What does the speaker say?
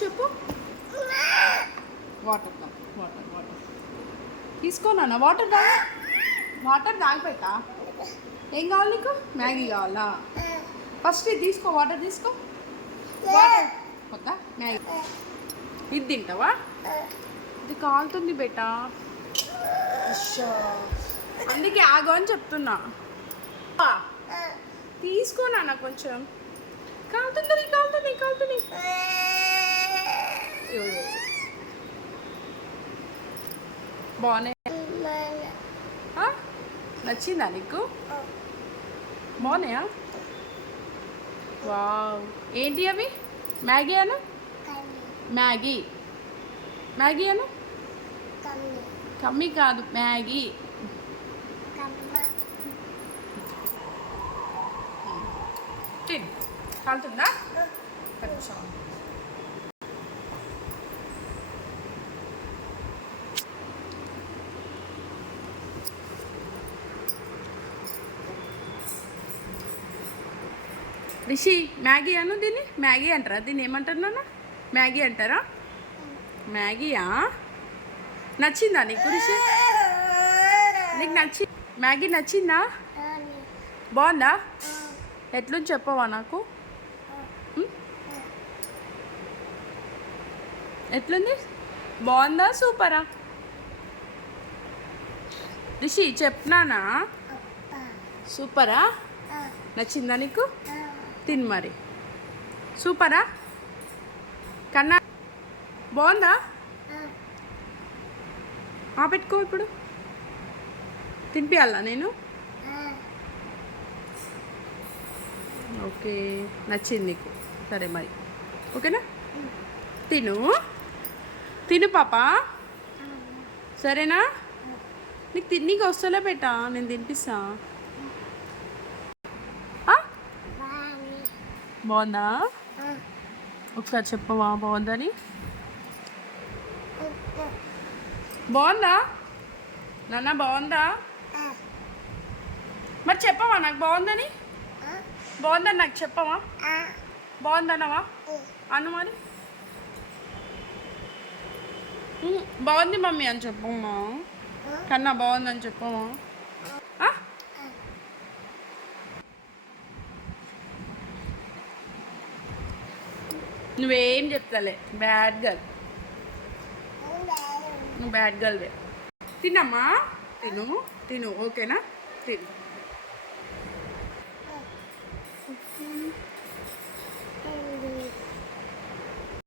చెప్పు. Water water water తీసుకోనా? Water తాగిపెట్టా. ఏం కావాలి నీకు? మ్యాగీ కావాలా? ఫస్ట్ ఇది తీసుకో, వాటర్ తీసుకో. వాటర్ వద్దా? మ్యాగీ ఇది తింటావా? ఇది కాలుతుంది బేటా. అందుకే ఆగో అని చెప్తున్నా. తీసుకోనా కొంచెం. కాలుతుంది కాలుతుంది కాలుతుంది. బాగున్నాయి. నచ్చిందా నీకు? బాగున్నాయా? వావ్. ఏంటి అవి? మ్యాగీ అను. మ్యాగీ మ్యాగీ అను. కమ్మి కాదు, మ్యాగీ. తిన్. కాలుతుందా? రిషి మ్యాగీ అను. దీన్ని మ్యాగీ అంటారా? దీన్ని ఏమంటారు నాన్న? మ్యాగీ అంటారా? మ్యాగీయా? నచ్చిందా నీకు రిషి? నీకు మ్యాగీ నచ్చిందా? బాగుందా? ఎట్లుంది చెప్పవా నాకు? ఎట్లుంది? బాగుందా సూపరా? రిషి చెప్పనానా? సూపరా? నచ్చిందా నీకు? తిన్ మరి. సూపరా? కన్నా బాగుందా? పెట్టుకో. ఇప్పుడు తినిపియాలా నేను? ఓకే, నచ్చింది నీకు? సరే మరి, ఓకేనా? తిను తిను పాప, సరేనా? నీకు వస్తలే బేటా, నేను తినిపిస్తా. బాగుందా? ఒకసారి చెప్పవా బాగుందని? బాగుందా నాన్న? బాగుందా? మరి చెప్పవా నాకు బాగుందని? బాగుందని నాకు చెప్పవా? బాగుందన్నవా అను మరి. బాగుంది మమ్మీ అని చెప్పమ్మా. కన్నా బాగుందని చెప్పమ్మా. నువ్వేం చెప్తాలే, బ్యాడ్ గర్ల్. నువ్వు బ్యాడ్ గర్ల్వే. తినమ్మా, తిను ఓకేనా? తిను.